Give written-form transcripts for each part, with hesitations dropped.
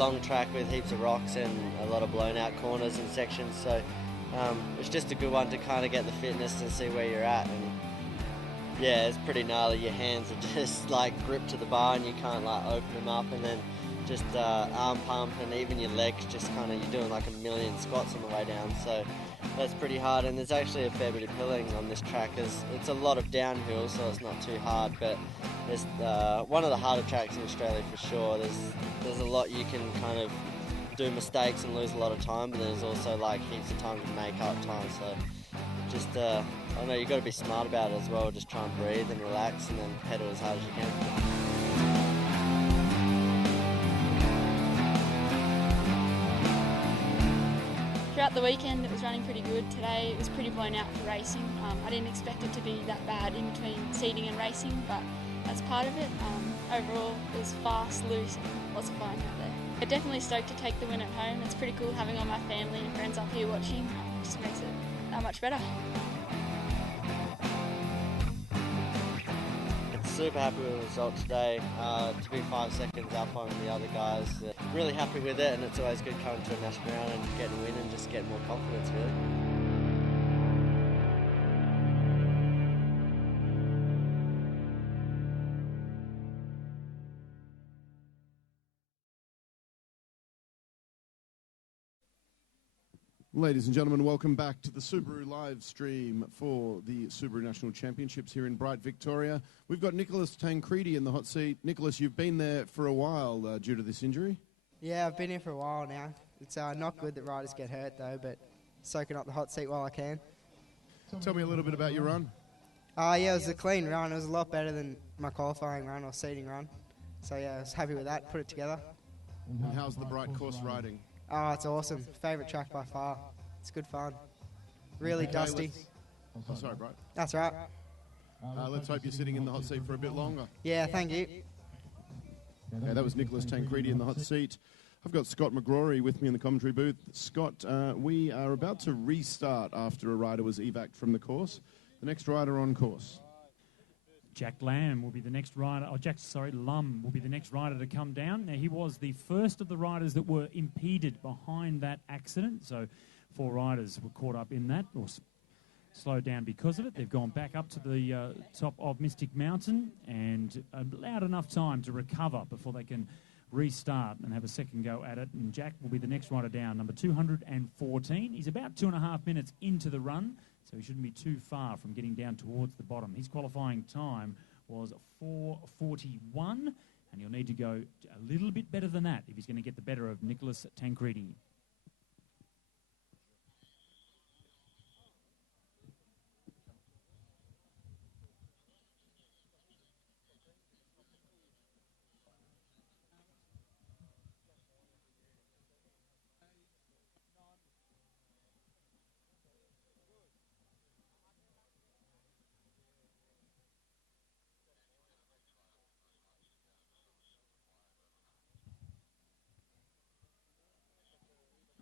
long track with heaps of rocks and a lot of blown out corners and sections, so it's just a good one to kind of get the fitness and see where you're at. And yeah, it's pretty gnarly. Your hands are just like gripped to the bar and you can't like open them up, and then just arm pump, and even your legs just kind of, you're doing like a million squats on the way down, so that's pretty hard. And there's actually a fair bit of hilling on this track. It's a lot of downhill, so it's not too hard, but it's one of the harder tracks in Australia for sure. There's a lot you can kind of do mistakes and lose a lot of time, but there's also like heaps of time to make up time, so just I don't know, you've got to be smart about it as well. Just try and breathe and relax and then pedal as hard as you can. Throughout the weekend it was running pretty good. Today it was pretty blown out for racing. I didn't expect it to be that bad in between seeding and racing, but that's part of it. Overall it was fast, loose, and lots of fun out there. I'm definitely stoked to take the win at home. It's pretty cool having all my family and friends up here watching. It just makes it that much better. Super happy with the result today. To be 5 seconds up on the other guys, really happy with it, and it's always good coming to a national round and getting a win and just getting more confidence really. Ladies and gentlemen, welcome back to the Subaru live stream for the Subaru National Championships here in Bright, Victoria. We've got Nicholas Tancredi in the hot seat. Nicholas, you've been there for a while due to this injury. Yeah, I've been here for a while now. It's not good that riders get hurt though, but soaking up the hot seat while I can. Tell me a little bit about your run. Yeah, it was a clean run. It was a lot better than my qualifying run or seeding run. So yeah, I was happy with that, put it together. And how's the Bright course riding? Oh, it's awesome. Favourite track by far. It's good fun. Really dusty. Oh, sorry, Bright. That's right. Let's hope you're sitting in the hot seat for a bit longer. Yeah, thank you. Okay, that was Nicholas Tancredi in the hot seat. I've got Scott McGrory with me in the commentary booth. Scott, we are about to restart after a rider was evac'd from the course. The next rider on course. Jack Lamb will be the next rider, Lum will be the next rider to come down. Now, he was the first of the riders that were impeded behind that accident, so 4 riders were caught up in that, or slowed down because of it. They've gone back up to the top of Mystic Mountain and allowed enough time to recover before they can restart and have a second go at it. And Jack will be the next rider down, number 214. He's about 2.5 minutes into the run, so he shouldn't be too far from getting down towards the bottom. His qualifying time was 4:41, and he'll need to go a little bit better than that if he's going to get the better of Nicholas Tancredi.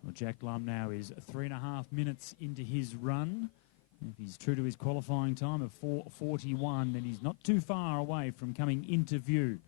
Well, Jack Lum now is 3.5 minutes into his run. If he's true to his qualifying time of 4:41, then he's not too far away from coming into view.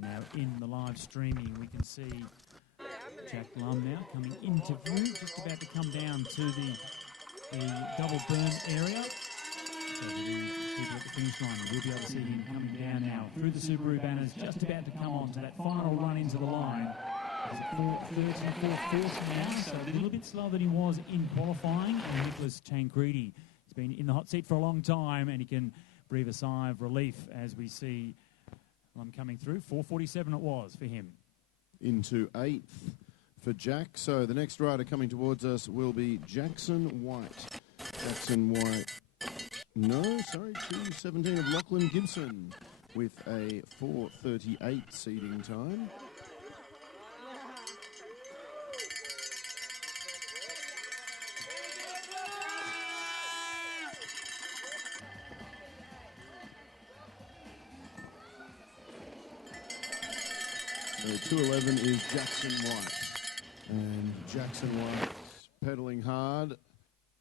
Now in the live streaming, we can see Jack Lum now coming into view, just about to come down to the double burn area. So the people at the finish line, we'll be able to see him coming down now through the Subaru banners, just about to come on to that final run into the line. He's at 4:30, 4:40 now, so a little bit slower than he was in qualifying. And Nicholas Tancredi has been in the hot seat for a long time, and he can breathe a sigh of relief as we see Lum coming through. 4:47 it was for him. Into 8th for Jack. So the next rider coming towards us will be Jackson White. Jackson White No, sorry, 2:17 of Lachlan Gibson with a 4:38 seeding time. So 2:11 is Jackson White. And Jackson White pedaling hard.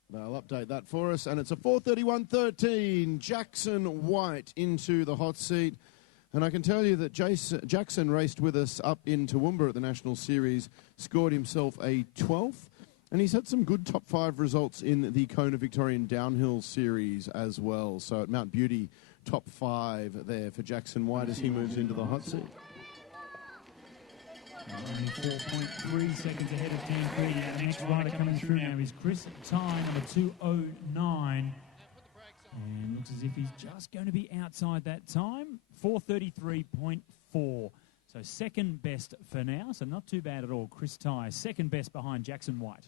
They'll update that for us. And it's a 4:31.13. Jackson White into the hot seat. And I can tell you that Jackson raced with us up in Toowoomba at the National Series, scored himself a 12th. And he's had some good top 5 results in the Kona Victorian Downhill Series as well. So at Mount Beauty, top 5 there for Jackson White as he moves into the hot seat. Only 4.3 seconds ahead of Dan Creedy. Our next rider coming through now is Chris Ty, number 209. And looks as if he's just going to be outside that time. 4:33.4. So second best for now. So not too bad at all. Chris Ty, second best behind Jackson White.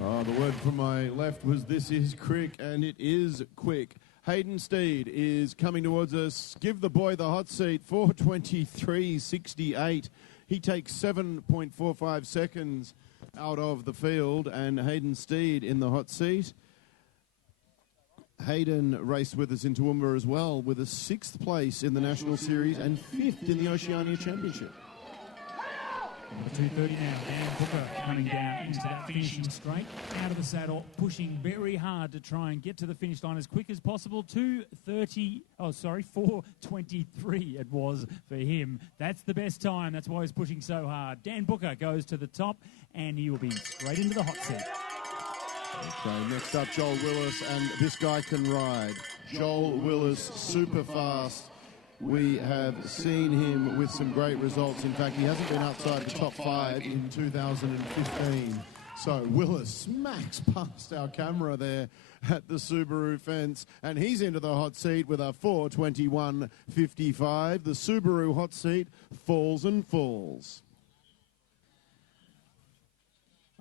Oh, the word from my left was this is quick, and it is quick. Hayden Steed is coming towards us. Give the boy the hot seat, 4:23.68. He takes 7.45 seconds out of the field, and Hayden Steed in the hot seat. Hayden raced with us in Toowoomba as well, with a 6th place in the National Series and 5th in the Oceania Championship. 2:30 now. Dan Booker coming down into that finishing straight, out of the saddle, pushing very hard to try and get to the finish line as quick as possible. 4:23 it was for him. That's the best time. That's why he's pushing so hard. Dan Booker goes to the top, and he will be straight into the hot seat. Okay, next up, Joel Willis, and this guy can ride. Joel Willis, super fast. We have seen him with some great results. In fact, he hasn't been outside the top 5 in 2015. So Willis smacks past our camera there at the Subaru fence, and he's into the hot seat with a 4:21.55. The Subaru hot seat falls and falls.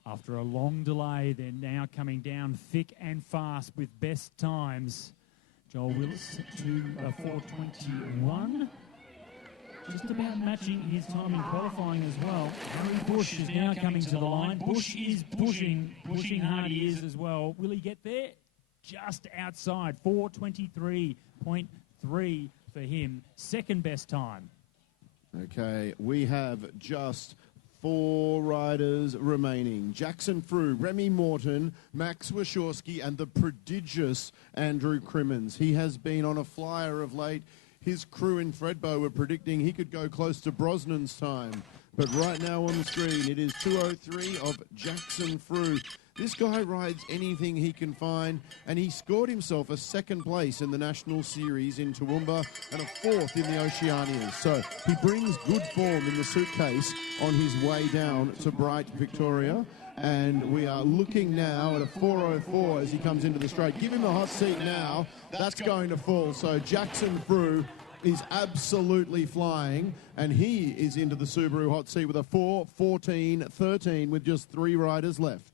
After a long delay, they're now coming down thick and fast with best times. Joel Willis to 4:21. Just about matching his time in qualifying as well. Harry Bush is now coming to the line. Bush is pushing hard he is as well. Will he get there? Just outside, 4:23.3 for him. Second best time. Okay, we have just 4 riders remaining. Jackson Frew, Remy Morton, Max Wachowski, and the prodigious Andrew Crimmins. He has been on a flyer of late. His crew in Thredbo were predicting he could go close to Brosnan's time. But right now on the screen, it is 2:03 of Jackson Frew. This guy rides anything he can find, and he scored himself a 2nd place in the National Series in Toowoomba and a 4th in the Oceanias. So he brings good form in the suitcase on his way down to Bright, Victoria. And we are looking now at a 4:04 as he comes into the straight. Give him the hot seat now. That's going to fall. So Jackson Frew is absolutely flying, and he is into the Subaru hot seat with a 4:14.13 with just 3 riders left.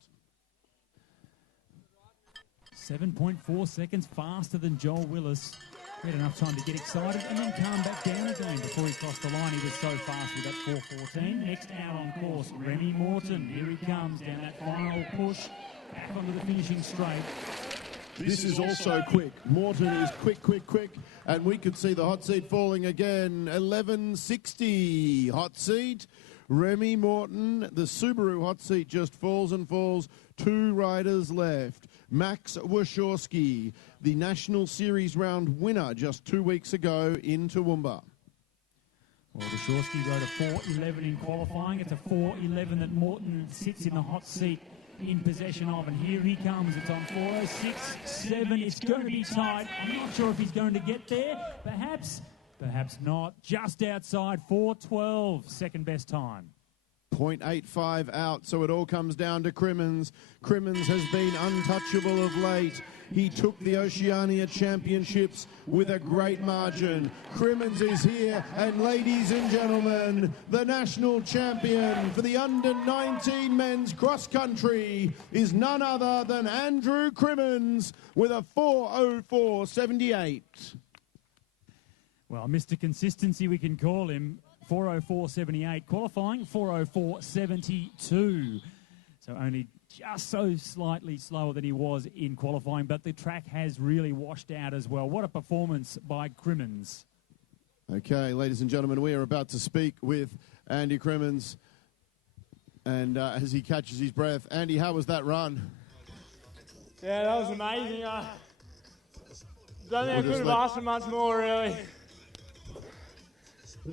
7.4 seconds faster than Joel Willis. He had enough time to get excited and then calm back down again before he crossed the line. He was so fast with that 4:14. Next out on course, Remy Morton. Here he comes down that final push, back onto the finishing straight. This is also quick. Morton is quick, and we could see the hot seat falling again. 11:60 hot seat. Remy Morton, the Subaru hot seat just falls and falls. 2 riders left. Max Wachowski, the National Series round winner just 2 weeks ago in Toowoomba. Well, Wachowski rode a 4:11 in qualifying. It's a 4:11 that Morton sits in the hot seat in possession of, and here he comes. It's on 4:06.7. It's going to be tight. I'm not sure if he's going to get there. Perhaps not. Just outside 4:12, second best time. 0.85 out, so it all comes down to Crimmins. Crimmins has been untouchable of late. He took the Oceania Championships with a great margin. Crimmins is here, and ladies and gentlemen, the national champion for the under-19 men's cross-country is none other than Andrew Crimmins with a 4:04.78. Well, Mr. Consistency, we can call him. 4:04.78. Qualifying, 4:04.72. So only just so slightly slower than he was in qualifying, but the track has really washed out as well. What a performance by Crimmins. Okay, ladies and gentlemen, we are about to speak with Andy Crimmins. And as he catches his breath, Andy, how was that run? Yeah, that was amazing. I don't think I could have asked for much more, really.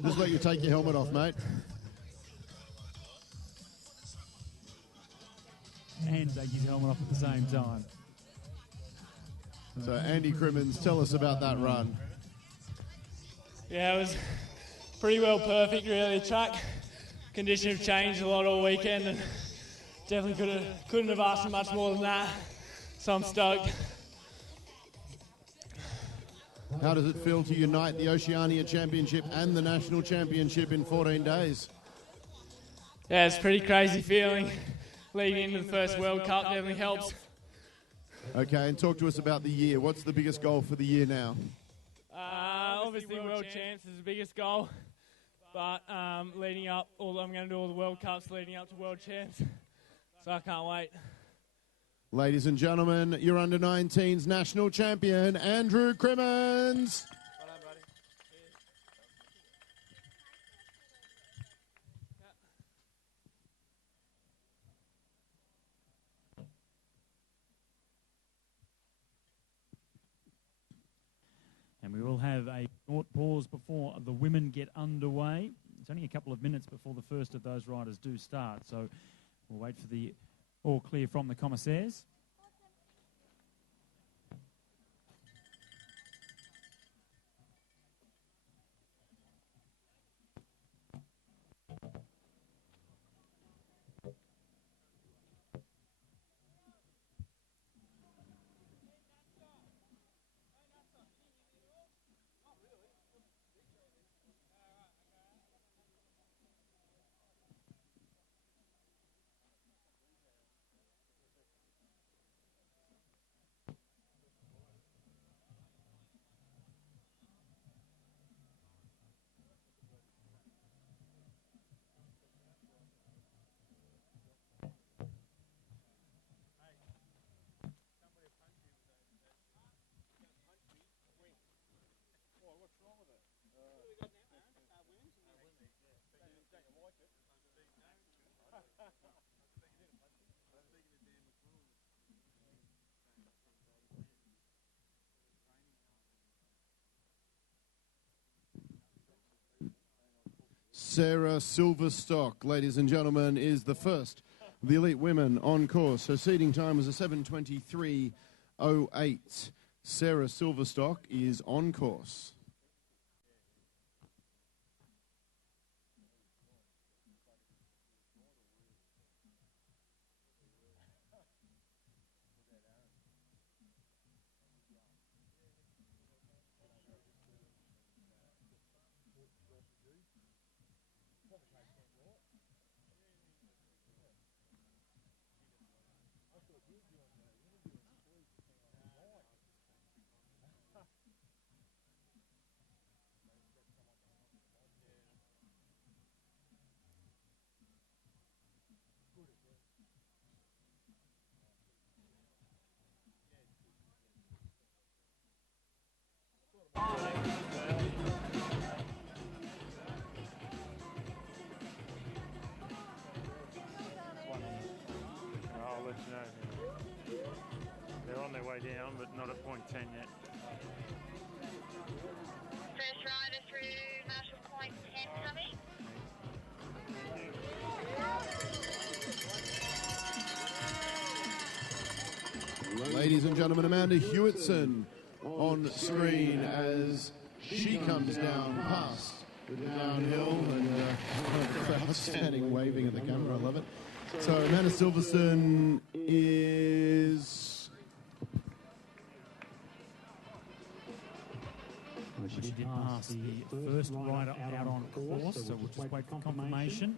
Just let you take your helmet off, mate. And take his helmet off at the same time. So, Andy Crimmins, tell us about that run. Yeah, it was pretty well perfect, really. Track conditions have changed a lot all weekend, and definitely couldn't have asked for much more than that. So I'm stoked. How does it feel to unite the Oceania Championship and the National Championship in 14 days? Yeah, it's a pretty crazy feeling. Leading into the first World Cup definitely helps. Okay, and talk to us about the year. What's the biggest goal for the year now? Obviously, World Champs is the biggest goal, but leading up, I'm going to do all the World Cups leading up to World Champs, so I can't wait. Ladies and gentlemen, your under-19s national champion, Andrew Crimmins. Well done, buddy. And we will have a short pause before the women get underway. It's only a couple of minutes before the first of those riders do start, so we'll wait for the all clear from the commissaires. Sarah Silverstock, ladies and gentlemen, is the first of the elite women on course. Her seeding time was a 7:23.08. Sarah Silverstock is on course. I'll let you know. They're on their way down, but not at point 10 yet. First rider through Marshall Point 10 coming. Ladies and gentlemen, Amanda Hewitson on screen as she comes down past the downhill, and the crowd standing waving at the camera. I love it. So Amanda Silverstone is pass the first rider out on course, so we'll just wait for confirmation.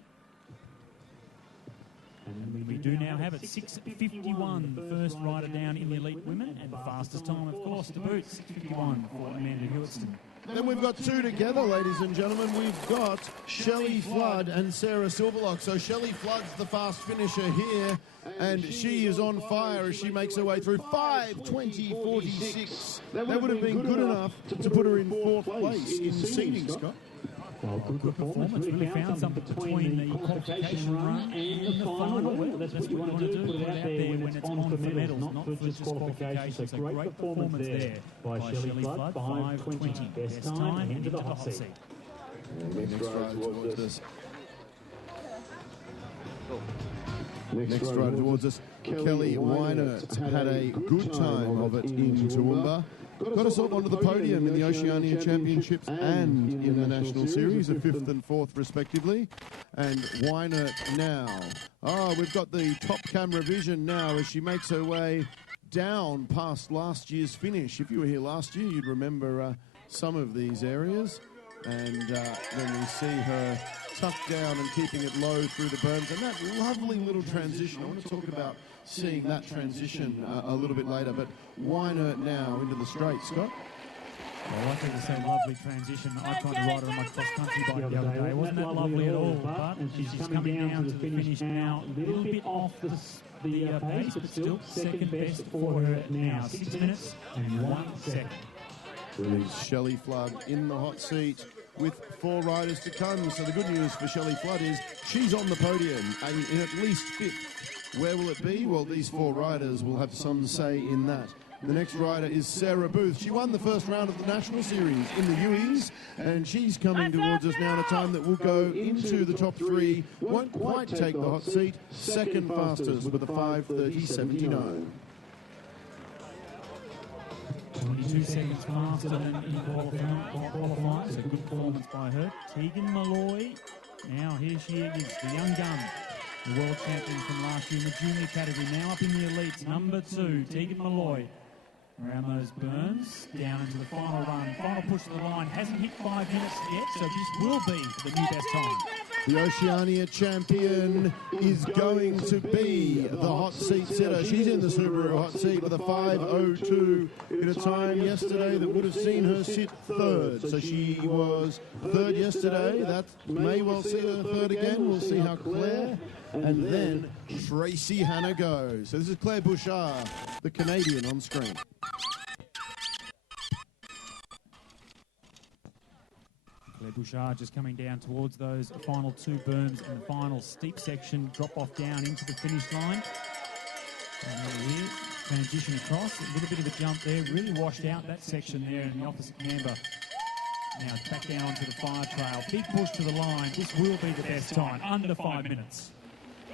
And we do now have it, 6:51, the first rider down in the elite women, and the fastest time, of course, to boot, 6:51 for Amanda Hewittston. Then we've got two together, ladies and gentlemen. We've got Shelley Flood and Sarah Silverlock. So Shelley Flood's the fast finisher here, and she is on fire as she makes her way through 5:20.46. That would have been good enough to put her in fourth place in seeding, Scott. Well, good performance. Really found something between the qualification run and the final. Well, that's what you want to do, put it out there when it's on for medals, not for just qualification. So great performance there by Shelley Flood, 5:20. Best time, and into the hot seat. Next rider towards us. Next rider towards us, Kelly Weinert had a good time of it in Toowoomba. Got herself onto the podium in the Oceania Championships and in the National Series, a 5th and 4th respectively. And Weinert now. We've got the top camera vision now as she makes her way down past last year's finish. If you were here last year, you'd remember some of these areas. And then we see her tucked down and keeping it low through the berms. And that lovely little transition. I want to talk about seeing that transition a little bit later. But Weinert now into the straight, Scott. Well, I think the same lovely transition. I tried to ride her on my cross-country bike the other day. It wasn't that lovely at all, but she's coming down to the finish now. A little bit off the pace, but still second best for her now. 6 minutes and 1 second. Shelley Flood in the hot seat with 4 riders to come. So the good news for Shelley Flood is she's on the podium in at least 5th. Where will it be? Well, these 4 riders will have some say in that. The next rider is Sarah Booth. She won the first round of the National Series in the Uis, and she's coming towards us now at a time that will go into the top 3. Won't quite take the hot seat. Second fastest with a 5:30.79. 22 seconds faster than in qualifying, so good performance by her. Tegan Malloy, now here she is, the young gun, the world champion from last year in the junior category, now up in the elites, number 2, Tegan Malloy. Around those burns, down into the final run, final push to the line, hasn't hit 5 minutes yet, so this will be the new best time. The Oceania champion is going to be the hot seat sitter. She's in the Subaru hot seat with a 5:02 in a time yesterday that would have seen her sit 3rd. So she was 3rd yesterday. That may well see her 3rd again. We'll see how Claire and then Tracy Hannah goes. So this is Claire Bouchard, the Canadian, on screen. Claire Bouchard just coming down towards those final 2 berms and the final steep section, drop off down into the finish line. And here, transition across, a little bit of a jump there, really washed out that section there in the opposite camber. Now back down onto the fire trail, big push to the line, this will be the best time, under 5 minutes.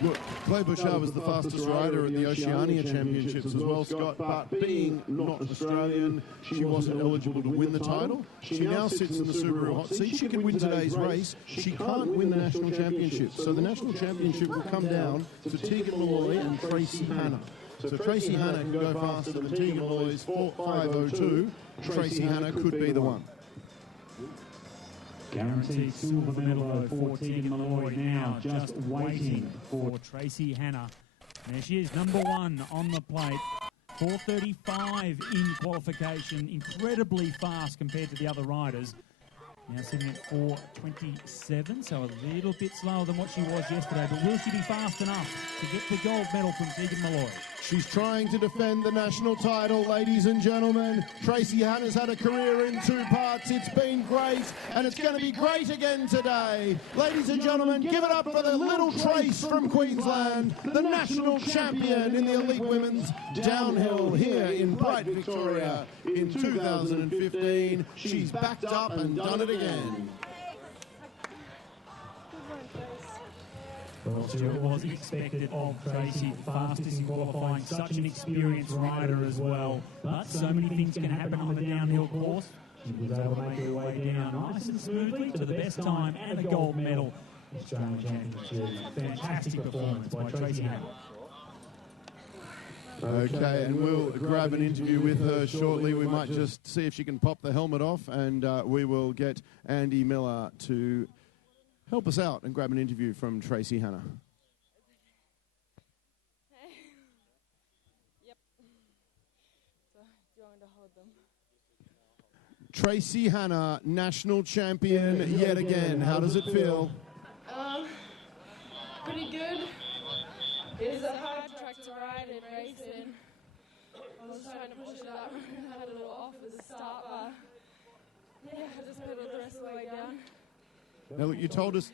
Look, Claire Bouchard was the fastest rider at the Oceania Championships as well, Scott, but being not Australian, she wasn't eligible to win the title. She now sits in the Subaru hot seat. She can win today's race. She can't win the National Championship. So the National Championship will come down to Tegan Malloy and Tracy Hannah. So Tracy Hannah can go faster than Tegan Malloy's 5:02. Tracy Hannah could be the one. Guaranteed silver medal for Tegan Malloy now, just waiting for Tracy Hannah. There she is, number 1 on the plate. 4:35 in qualification, incredibly fast compared to the other riders. Now sitting at 4:27, so a little bit slower than what she was yesterday, but will she be fast enough to get the gold medal from Tegan Malloy? She's trying to defend the national title, ladies and gentlemen. Tracy Hannah's had a career in 2 parts. It's been great, and it's going to be great again today. Ladies and gentlemen, give it up for the little Trace from Queensland, the national champion in the elite women's downhill here in Bright, Victoria in 2015. She's backed up and done it again. Well, it was expected of Tracy, fastest in qualifying, such an experienced rider as well. But so many things can happen on the downhill course. She was able to make her way down nice and smoothly to the best time and a gold medal. Australian Championship. Fantastic performance by Tracy Hannah. Okay, and we'll grab an interview with her shortly. We might just see if she can pop the helmet off, and we will get Andy Miller to help us out and grab an interview from Tracy Hannah. Yep. So, do you want me to hold them? Tracy Hannah, national champion yet again. How does it feel? Pretty good. It's a hard track to ride and race in. I was trying to push it up and had a little off at the start, but yeah, I just pedaled the rest of the way down. Now, look, you told us,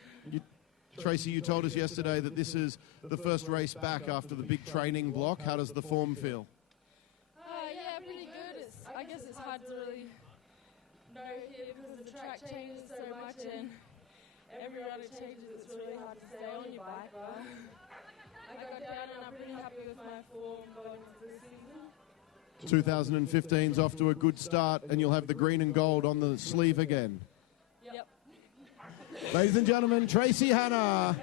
Tracy, you told us yesterday that this is the first race back after the big training block. How does the form feel? Yeah, pretty good. I guess it's hard to really know here because the track changes so much and every run it changes. It's really hard to stay on your bike, but I got down and I'm pretty happy with my form going into the season. 2015's off to a good start, and you'll have the green and gold on the sleeve again. Yep. Ladies and gentlemen, Tracy Hannah.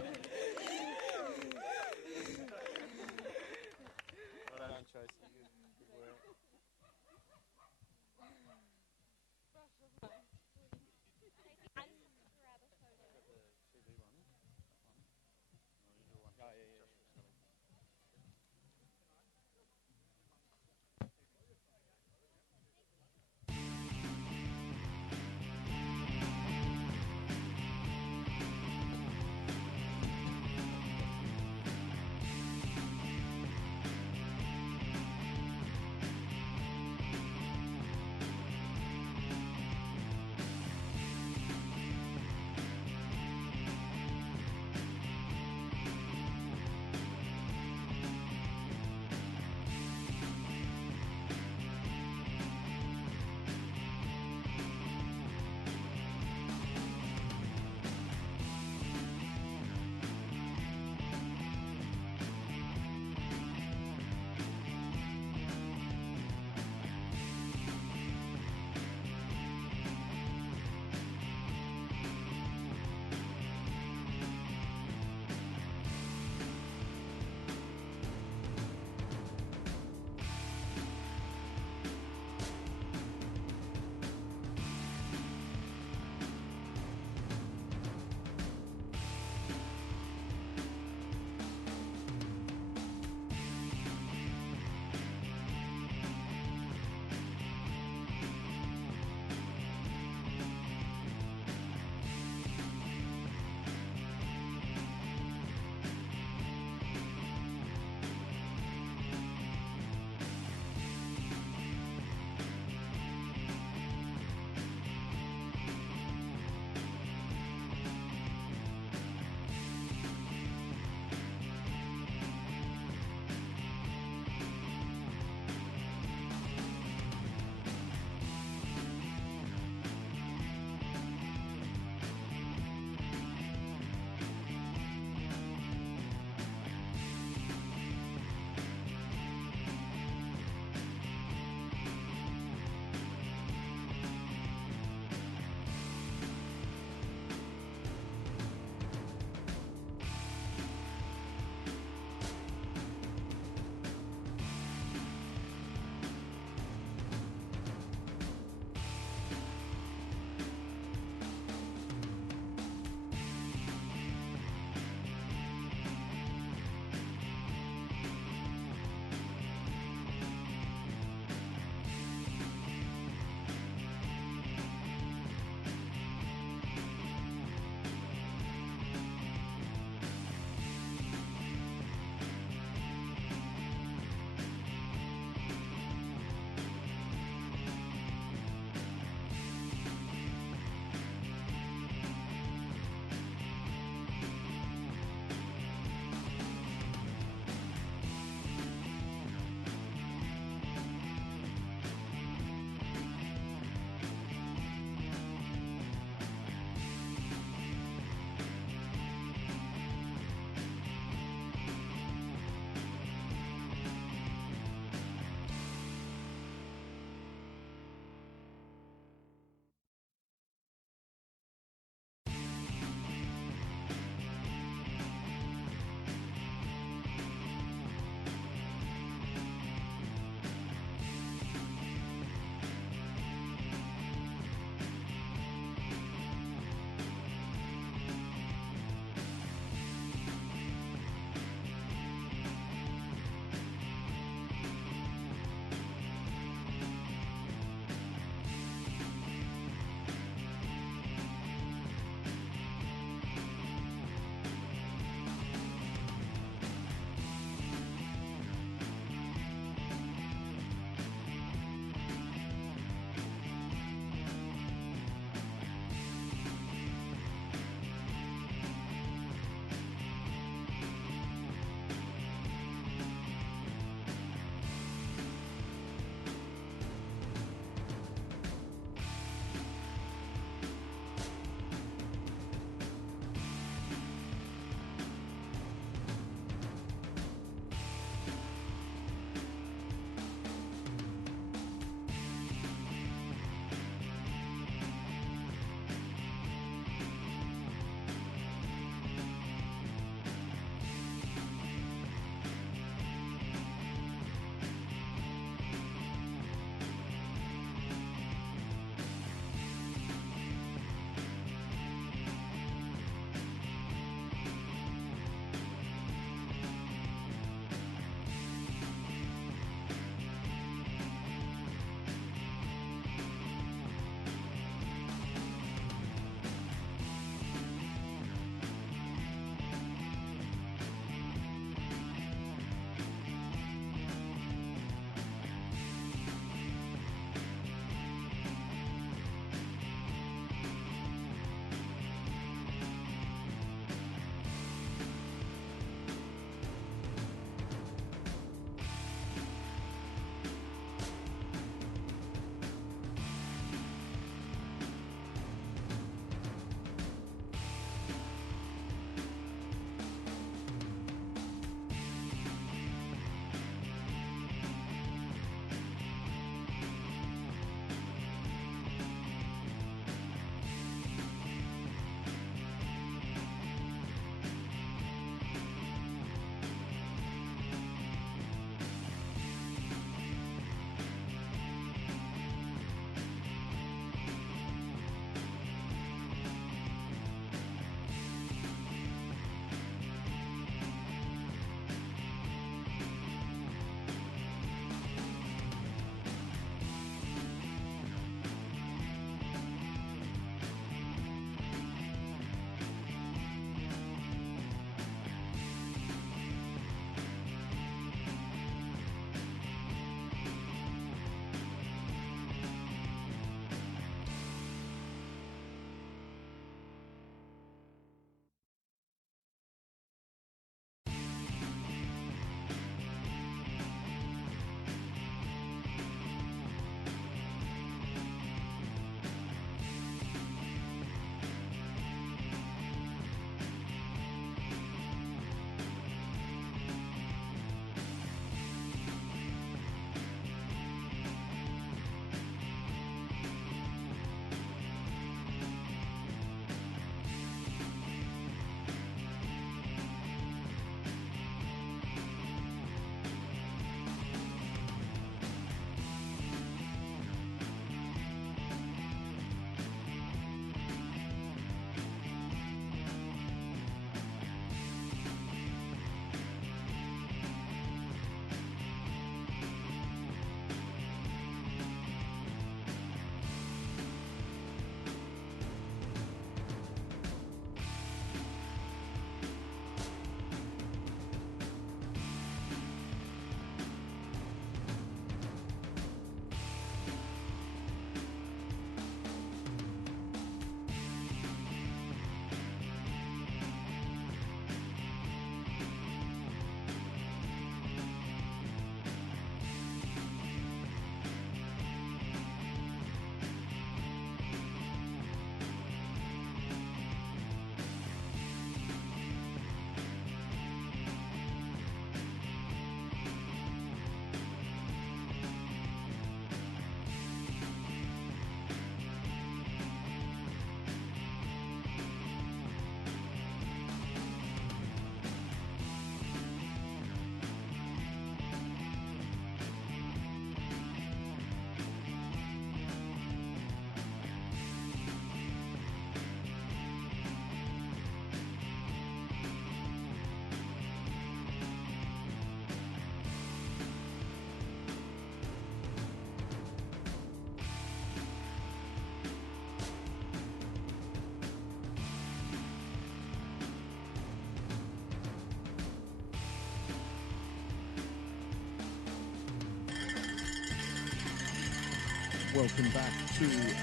Welcome back to the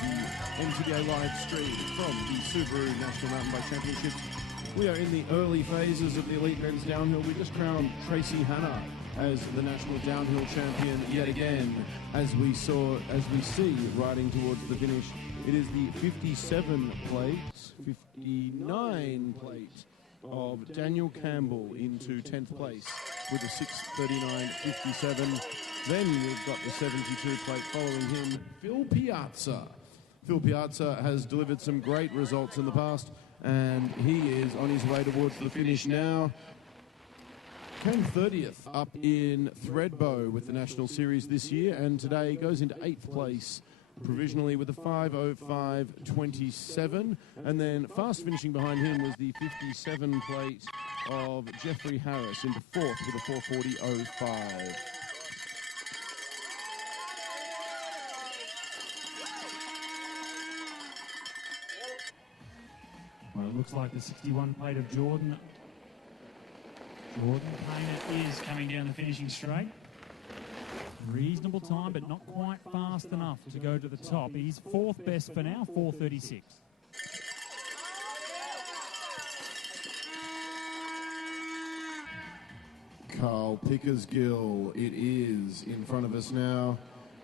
MTBA live stream from the Subaru National Mountain Bike Championships. We are in the early phases of the Elite Men's Downhill. We just crowned Tracy Hanna as the national downhill champion yet again. As we see riding towards the finish, it is the 59 plate of Daniel Campbell into 10th place with a 6:39.57. Then we've got the 72 plate following him, Phil Piazza. Phil Piazza has delivered some great results in the past, and he is on his way towards the finish now. Came 30th up in Thredbo with the National Series this year, and today goes into 8th place provisionally with a 5:05.27, and then fast finishing behind him was the 57 plate of Jeffrey Harris into 4th with a 4:40.05. Well, it looks like the 61 plate of Jordan Painter is coming down the finishing straight. Reasonable time, but not quite fast enough to go to the top. He's 4th best for now, 4:36. Carl Pickersgill, it is in front of us now.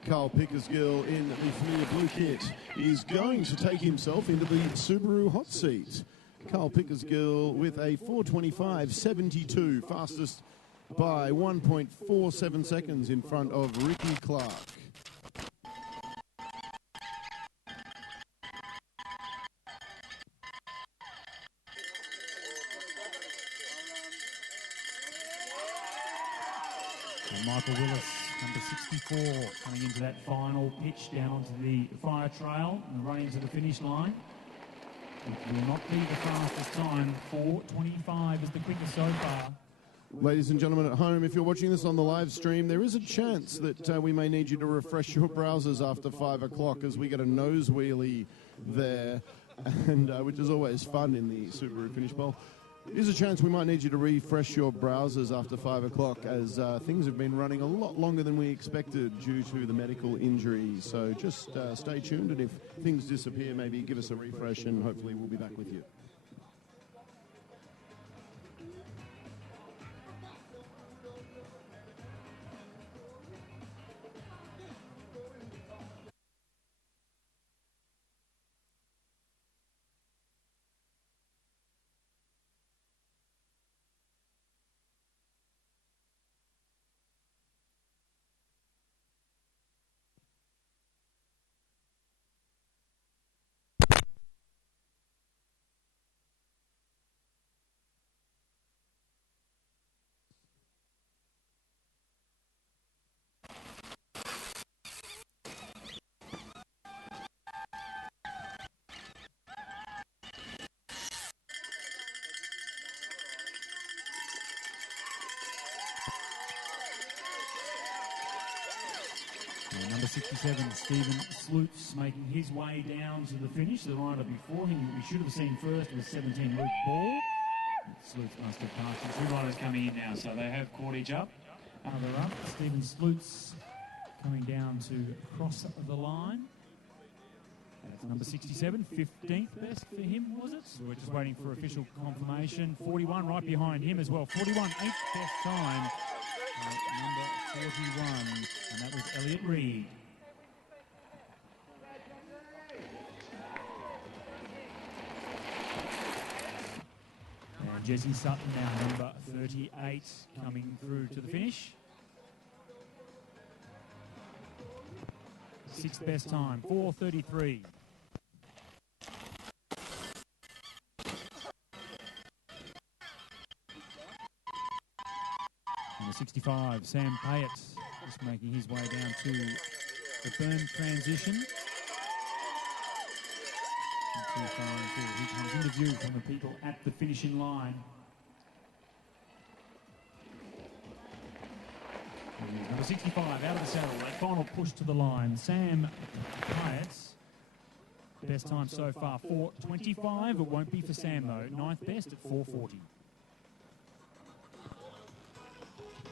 Carl Pickersgill in the familiar blue kit is going to take himself into the Subaru hot seat. Carl Pickersgill with a 4:25.72, fastest by 1.47 seconds in front of Ricky Clark. And Michael Willis, number 64, coming into that final pitch down onto the fire trail and running to the finish line. It will not be the fastest time. 4:25 is the quickest so far. Ladies and gentlemen at home, if you're watching this on the live stream, there is a chance that we may need you to refresh your browsers after 5 o'clock as we get a nose wheelie there, and which is always fun in the Subaru Finish Bowl. There's a chance we might need you to refresh your browsers after 5 o'clock as things have been running a lot longer than we expected due to the medical injury. So just stay tuned, and if things disappear, maybe give us a refresh and hopefully we'll be back with you. Number 67, Stephen Sloots, making his way down to the finish. The rider before him, we should have seen first, was 17, Luke Ball. Sloots must have passed him. Two riders coming in now, so they have caught each up. They're up. Stephen Sloots coming down to cross the line. That's number 67, 15th best for him, was it? So we're just waiting for official confirmation. 41 right behind him as well. 41, 8th best time. Number 41, and that was Elliot Reed. And Jesse Sutton now, number 38, coming through to the finish. 6th best time, 4:33. Number 65, Sam Payet, just making his way down to the burn transition. Not too far at all. Here comes into view from the people at the finishing line. Number 65, out of the saddle, that final push to the line. Sam Payet, best time so far, 4:25. It won't be for Sam though. 9th best at 4:40.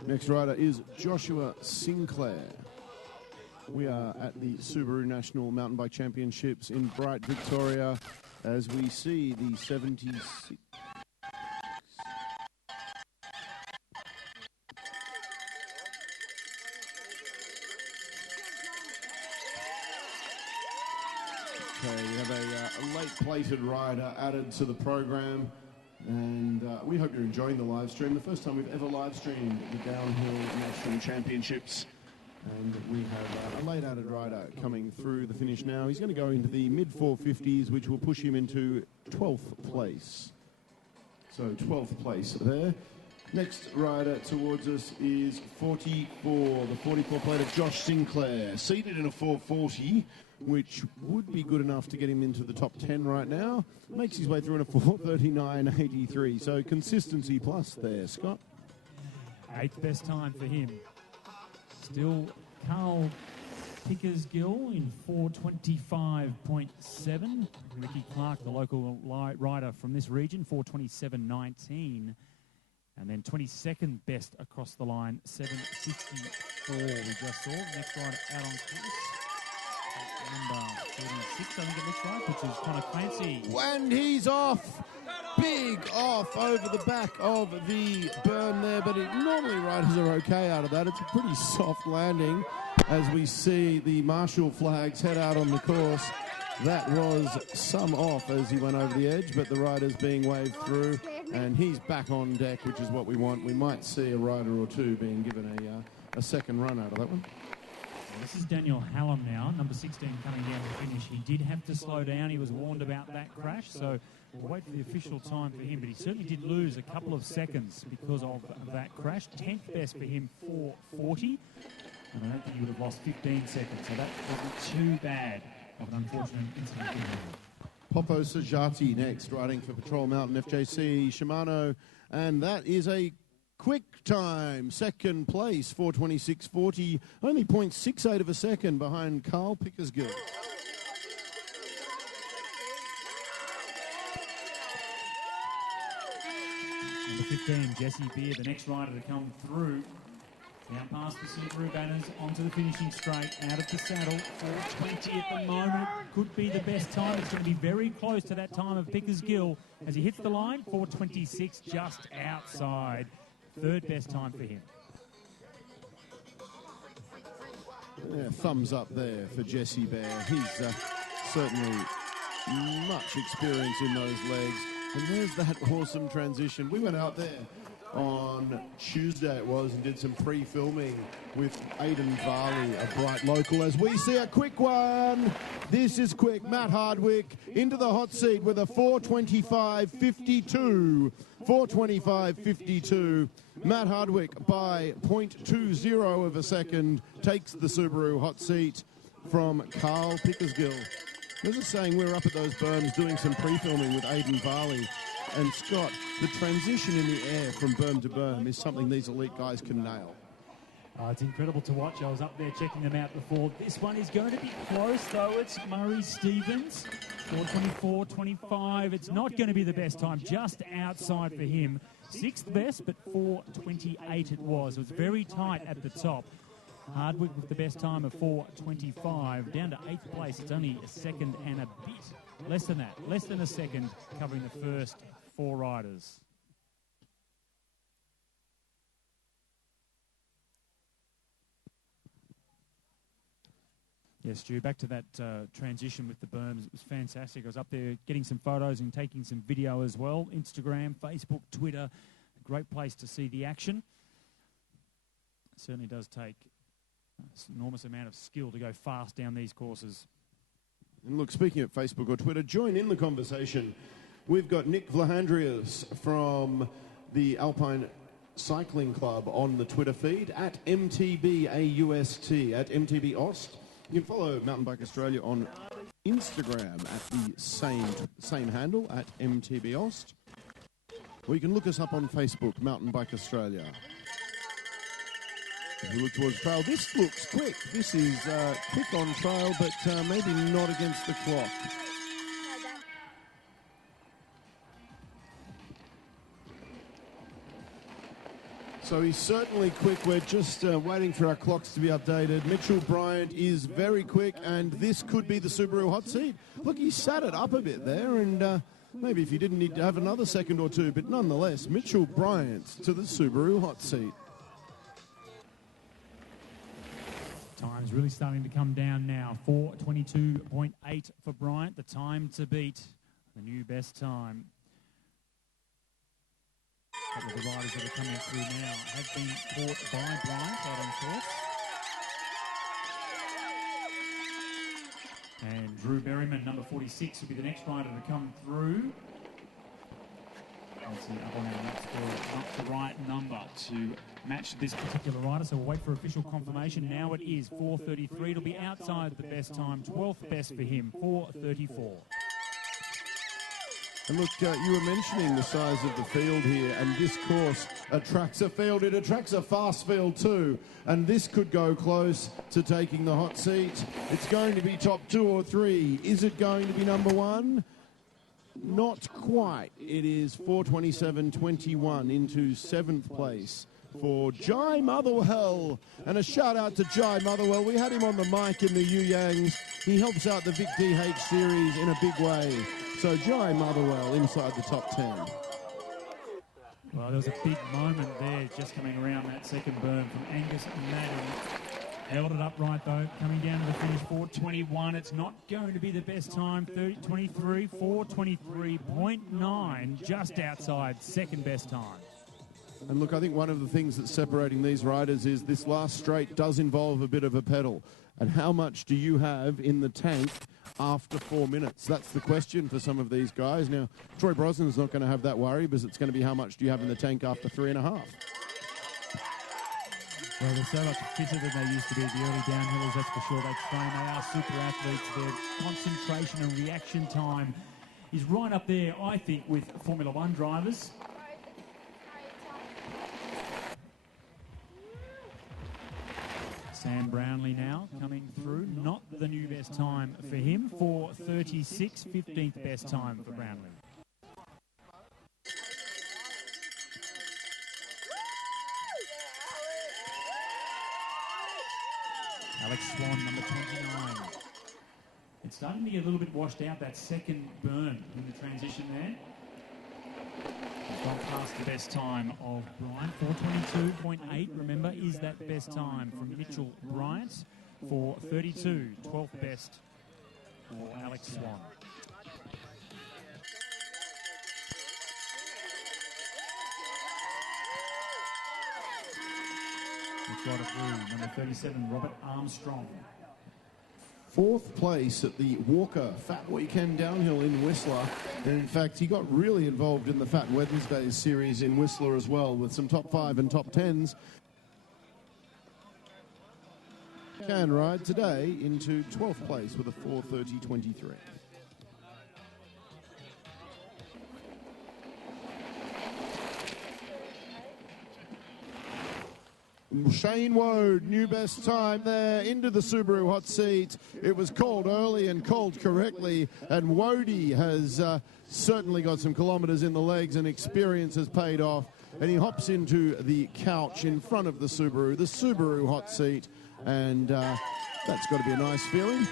Next rider is Joshua Sinclair. We are at the Subaru National Mountain Bike Championships in Bright, Victoria, as we see the 76. Okay, we have a late-plated rider added to the program, and we hope you're enjoying the live stream. The first time we've ever live streamed the Downhill National Championships, and we have a late added rider coming through the finish now. He's going to go into the mid-450s, which will push him into 12th place. So 12th place there. Next rider towards us is 44, the 44 plater Josh Sinclair, seated in a 440, which would be good enough to get him into the top 10 right now. Makes his way through in a 439.83, so consistency plus there, Scott. 8th best time for him. Still Carl Pickersgill in 425.7. Ricky Clark, the local rider from this region, 427.19. And then 22nd best across the line, 754 we just saw. Next rider out on course. Number 36, I think it looks like, which is Connor Clancy. And he's off. Big off over the back of the berm there, but normally riders are okay out of that. It's a pretty soft landing as we see the marshal flags head out on the course. That was some off as he went over the edge, but the rider's being waved through, and he's back on deck, which is what we want. We might see a rider or two being given a second run out of that one. This is Daniel Hallam now, number 16 coming down the finish. He did have to slow down. He was warned about that crash, so we'll wait for the official time for him. But he certainly did lose a couple of seconds because of that crash. 10th best for him, 440. And I don't think he would have lost 15 seconds, so that wasn't too bad of an unfortunate incident for him. Popo Sajati next, riding for Patrol Mountain FJC Shimano, and that is a quick time, second place, 426.40, only 0.68 of a second behind Carl Pickersgill. Number 15, Jesse Beer, the next rider to come through. Down past the Subaru banners, onto the finishing straight, out of the saddle, 4:20 at the moment. Could be the best time. It's going to be very close to that time of Pickersgill. As he hits the line, 4:26, just outside. Third best time for him. Yeah, thumbs up there for Jesse Bear. He's certainly much experience in those legs. And there's that awesome transition. We went out there on Tuesday it was and did some pre-filming with Aidan Varley, a Bright local, as we see a quick one. This is quick. Matt Hardwick into the hot seat with a 4:25.52. 4:25.52. Matt Hardwick by 0.20 of a second takes the Subaru hot seat from Carl Pickersgill. There's a saying, we were up at those berms doing some pre-filming with Aidan Varley. And Scott, the transition in the air from berm to berm is something these elite guys can nail. It's incredible to watch. I was up there checking them out before. This one is going to be close, though. It's Murray Stevens, 4:24.25. It's not going to be the best time, just outside for him. Sixth best, but 4:28 it was. It was very tight at the top. Hardwick with the best time of 4:25. Down to 8th place. It's only a second and a bit. Less than that. Less than a second covering the first four riders. Yes, Stu, back to that transition with the berms. It was fantastic. I was up there getting some photos and taking some video as well. Instagram, Facebook, Twitter. A great place to see the action. It certainly does take an enormous amount of skill to go fast down these courses. And look, speaking of Facebook or Twitter, join in the conversation. We've got Nick Vlahandrius from the Alpine Cycling Club on the Twitter feed, at MTBAUST, at MTBOst. You can follow Mountain Bike Australia on Instagram at the same handle, at MTBOst. Or you can look us up on Facebook, Mountain Bike Australia. If we look towards trail, this looks quick. This is quick on trail, but maybe not against the clock. So he's certainly quick. We're just waiting for our clocks to be updated. Mitchell Bryant is very quick, and this could be the Subaru hot seat. Look, he sat it up a bit there, and maybe if he didn't need to have another second or two, but nonetheless, Mitchell Bryant to the Subaru hot seat. Time's really starting to come down now. 4:22.8 for Bryant, the time to beat, the new best time. A couple of the riders that are coming through now have been caught by Bryant out on course. And Drew Berryman, number 46, will be the next rider to come through. Obviously up on our lap score, not the right number to match this particular rider, so we'll wait for official confirmation. Now it is 4:33. It'll be outside the best time, 12th best for him, 4:34. And look, you were mentioning the size of the field here, and this course attracts a field. It attracts a fast field too, and this could go close to taking the hot seat. It's going to be top 2 or 3. Is it going to be number 1? Not quite. It is 4:27.21 into 7th place for Jai Motherwell. And a shout out to Jai Motherwell. We had him on the mic in the U-Yangs. He helps out the Vic DH series in a big way. So Jai Motherwell inside the top 10. Well, there was a big moment there just coming around that second burn from Angus Madden. Held it up right though, coming down to the finish, 4:21. It's not going to be the best time, 4:23.9, just outside second best time. And look, I think one of the things that's separating these riders is this last straight does involve a bit of a pedal. And how much do you have in the tank after 4 minutes? That's the question for some of these guys. Now, Troy Brosnan's not going to have that worry, because it's going to be how much do you have in the tank after 3.5. Well, they're so much fitter than they used to be. The early downhillers, that's for sure. They train. They are super athletes. Their concentration and reaction time is right up there, I think, with Formula One drivers. Sam Brownlee now coming through. Not the new best time for him. 4:36, 15th best time for Brownlee. Alex Swan, number 29. It's starting to get a little bit washed out, that second burn in the transition there. He's gone past the best time of Bryant. 4:22.8, remember, is that best time from Mitchell Bryant. 4:32, 12th best for Alex Swan. Let's ride it through, number 37, Robert Armstrong. 4th place at the Walker Fat Weekend Downhill in Whistler. And in fact, he got really involved in the Fat Wednesdays series in Whistler as well, with some top 5 and top 10s. Can ride today into 12th place with a 4:30.23. Shane Wode, new best time there into the Subaru hot seat. It was called early and called correctly, and Wode has certainly got some kilometres in the legs, and experience has paid off, and he hops into the couch in front of the Subaru hot seat, and that's got to be a nice feeling.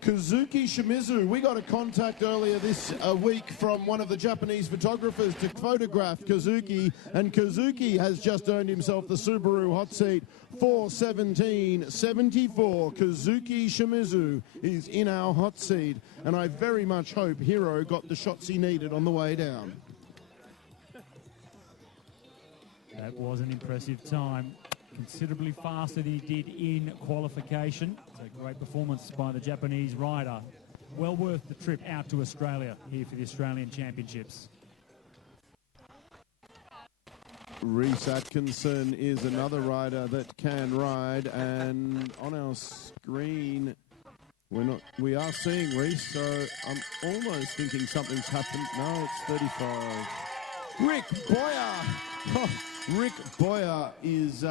Kazuki Shimizu, we got a contact earlier this week from one of the Japanese photographers to photograph Kazuki, and Kazuki has just earned himself the Subaru hot seat. 4:17.74. Kazuki Shimizu is in our hot seat, and I very much hope Hiro got the shots he needed on the way down. That was an impressive time. Considerably faster than he did in qualification. It's a great performance by the Japanese rider. Well worth the trip out to Australia here for the Australian Championships. Reese Atkinson is another rider that can ride, and on our screen we are seeing Reese, so I'm almost thinking something's happened. No, it's 35. Rick Boyer! Oh, Rick Boyer is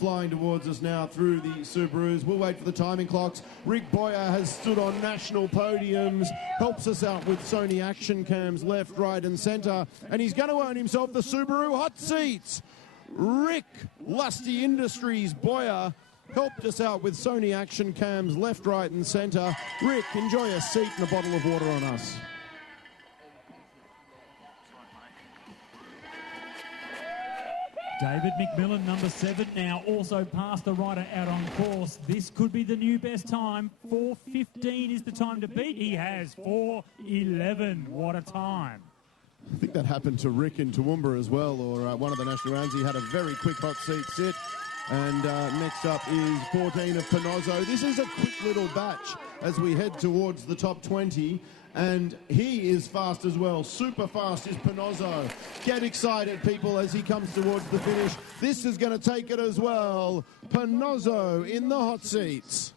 flying towards us now through the Subarus. We'll wait for the timing clocks. Rick Boyer has stood on national podiums, helps us out with Sony action cams left, right and centre, and he's going to earn himself the Subaru hot seats. Rick, Lusty Industries Boyer, helped us out with Sony action cams left, right and centre. Rick, enjoy a seat and a bottle of water on us. David McMillan, number 7, now also passed the rider out on course. This could be the new best time. 4:15 is the time to beat. He has 4:11. What a time. I think that happened to Rick in Toowoomba as well, or one of the national rounds. He had a very quick hot seat sit. And next up is 14 of Panozzo. This is a quick little batch as we head towards the top 20. And he is fast as well. Super fast is Panozzo. Get excited, people, as he comes towards the finish. This is going to take it as well. Panozzo in the hot seats.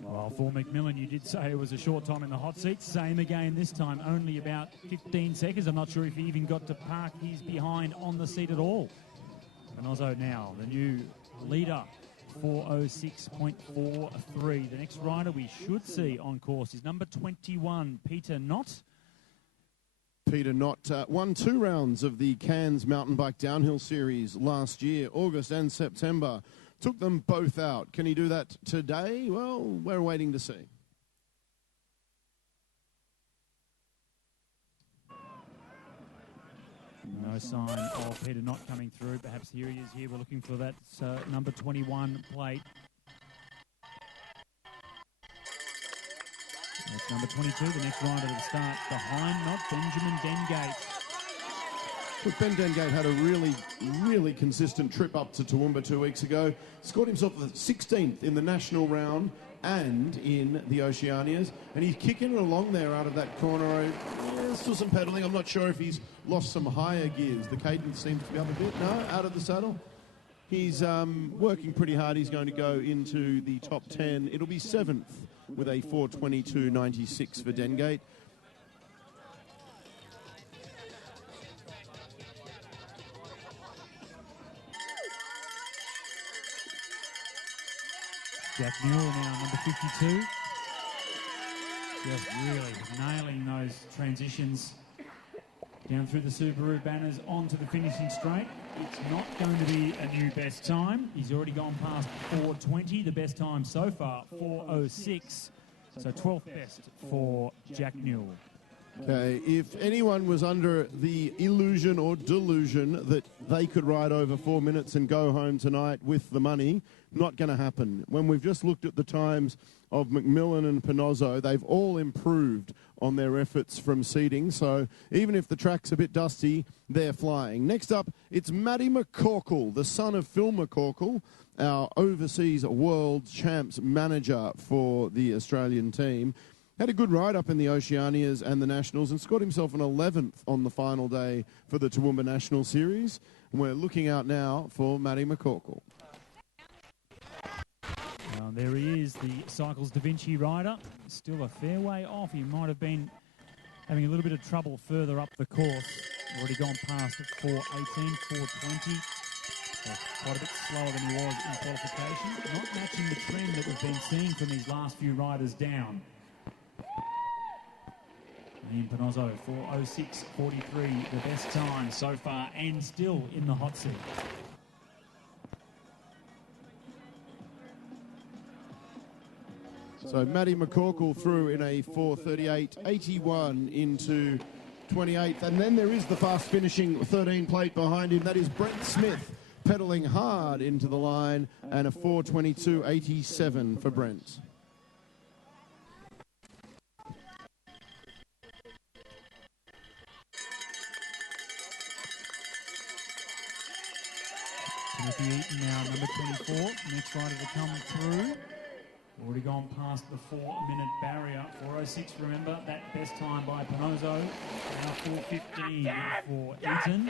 Well, for McMillan, you did say it was a short time in the hot seats. Same again this time, only about 15 seconds. I'm not sure if he even got to park his behind on the seat at all. Panozzo now, the new leader, 4:06.43. The next rider we should see on course is number 21, Peter Knott. Peter Knott won 2 rounds of the Cairns Mountain Bike Downhill Series last year, August and September. Took them both out. Can he do that today? Well, we're waiting to see. No sign of Peter Knott coming through. Perhaps here he is here. We're looking for that number 21 plate. That's number 22, the next rider to start behind Knott, Benjamin Dengate. Look, Ben Dengate had a really consistent trip up to Toowoomba 2 weeks ago. Scored himself the 16th in the national round and in the Oceanias. And he's kicking it along there out of that corner. Still some pedalling. I'm not sure if he's lost some higher gears. The cadence seems to be up a bit. No, out of the saddle. He's working pretty hard. He's going to go into the top 10. It'll be 7th with a 4:22.96 for Dengate. Jack Newell now, number 52. Just really nailing those transitions down through the Subaru banners onto the finishing straight. It's not going to be a new best time. He's already gone past 4:20. The best time so far, 4:06. So 12th best for Jack Newell. Okay, if anyone was under the illusion or delusion that they could ride over 4 minutes and go home tonight with the money, not going to happen. When we've just looked at the times of McMillan and Panozzo, they've all improved on their efforts from seeding. So even if the track's a bit dusty, they're flying. Next up, it's Matty McCorkle, the son of Phil McCorkle, our overseas world champs manager for the Australian team. Had a good ride up in the Oceanias and the Nationals and scored himself an 11th on the final day for the Toowoomba National Series. And we're looking out now for Matty McCorkle. There he is, the Cycles Da Vinci rider. Still a fair way off. He might have been having a little bit of trouble further up the course. Already gone past 4:18, 4:20. So quite a bit slower than he was in qualification. Not matching the trend that we've been seeing from these last few riders down. Ian Panozzo, 4:06.43, the best time so far and still in the hot seat. So Matty McCorkle through in a 4:38.81 into 28th. And then there is the fast finishing 13 plate behind him. That is Brent Smith pedalling hard into the line and a 4:22.87 for Brent. Timothy Eaton now, number 24, next rider to come through. Already gone past the 4-minute barrier. 4:06, remember, that best time by Panozzo. Now 4:15 for Eaton.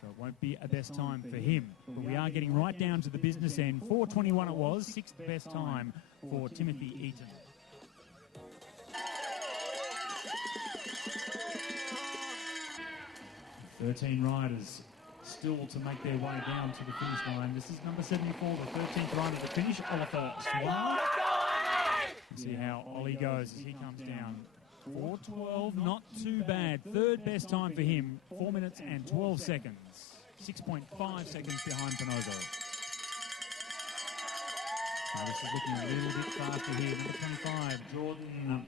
So it won't be a best time for him. But we are getting right down to the business end. 4:21 it was, 6th best time for Timothy Eaton. "13 riders still to make their way down to the finish line. This is number 74, the 13th rider to finish, Oliver Swan. See how Ollie goes as he comes down. 4:12, not too bad. Third best time for him, 4 minutes and 12 seconds. 6.5 seconds behind Penozo. Now this is looking a little bit faster here. Number 25, Jordan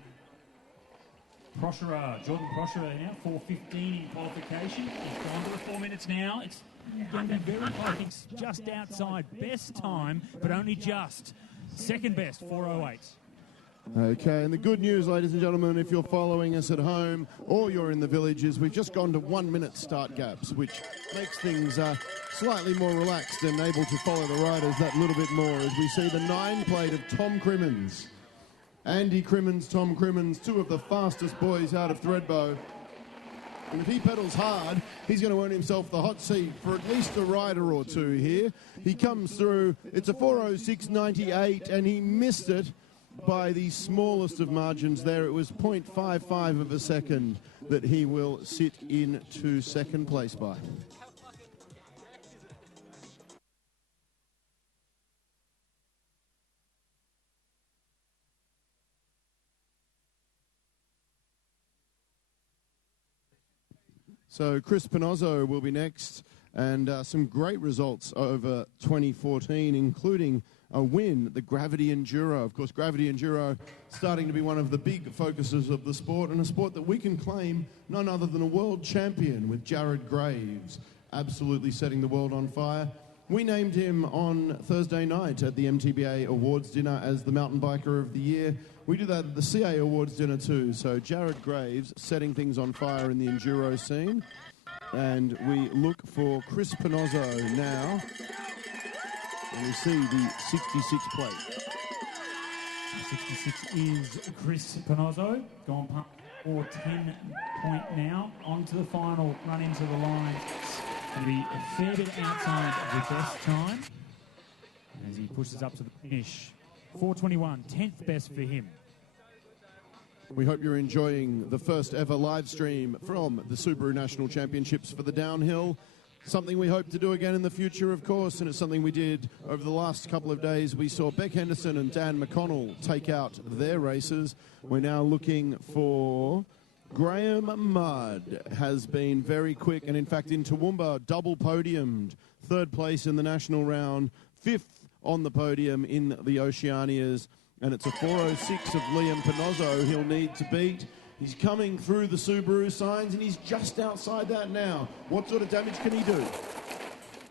Proshera now, 4:15 in qualification. He's gone to the 4 minutes now. It's going to be very close. It's just outside. Best time, but only just. Second best, 4:08. Okay, and the good news, ladies and gentlemen, if you're following us at home or you're in the village, is we've just gone to 1 minute start gaps, which makes things slightly more relaxed and able to follow the riders that little bit more as we see the 9 plate of Tom Crimmins. Andy Crimmins, Tom Crimmins, 2 of the fastest boys out of Thredbo. And if he pedals hard, he's going to earn himself the hot seat for at least a rider or two here. He comes through, it's a 4:06.98, and he missed it by the smallest of margins there. It was 0.55 of a second that he will sit into second place by. So Chris Penozo will be next, and some great results over 2014, including a win, the Gravity Enduro. Of course, Gravity Enduro starting to be one of the big focuses of the sport, and a sport that we can claim none other than a world champion with Jared Graves, absolutely setting the world on fire. We named him on Thursday night at the MTBA Awards dinner as the Mountain Biker of the Year. We do that at the CA Awards dinner too, so Jared Graves setting things on fire in the Enduro scene. And we look for Chris Penozo now. And we see the 66 plate. 66 is Chris Penozo. Gone past 4:10 point now. On to the final, run into the line. It's going to be a fair bit outside the best time as he pushes up to the finish. 4:21, 10th best for him. We hope you're enjoying the first ever live stream from the Subaru National Championships for the downhill. Something we hope to do again in the future, of course, and it's something we did over the last couple of days. We saw Beck Henderson and Dan McConnell take out their races. We're now looking for Graham Mudd, has been very quick, and in fact in Toowoomba, double podiumed, 3rd place in the national round, 5th on the podium in the Oceanias, and it's a 4:06 of Liam Penozo he'll need to beat. He's coming through the Subaru signs, and he's just outside that now. What sort of damage can he do?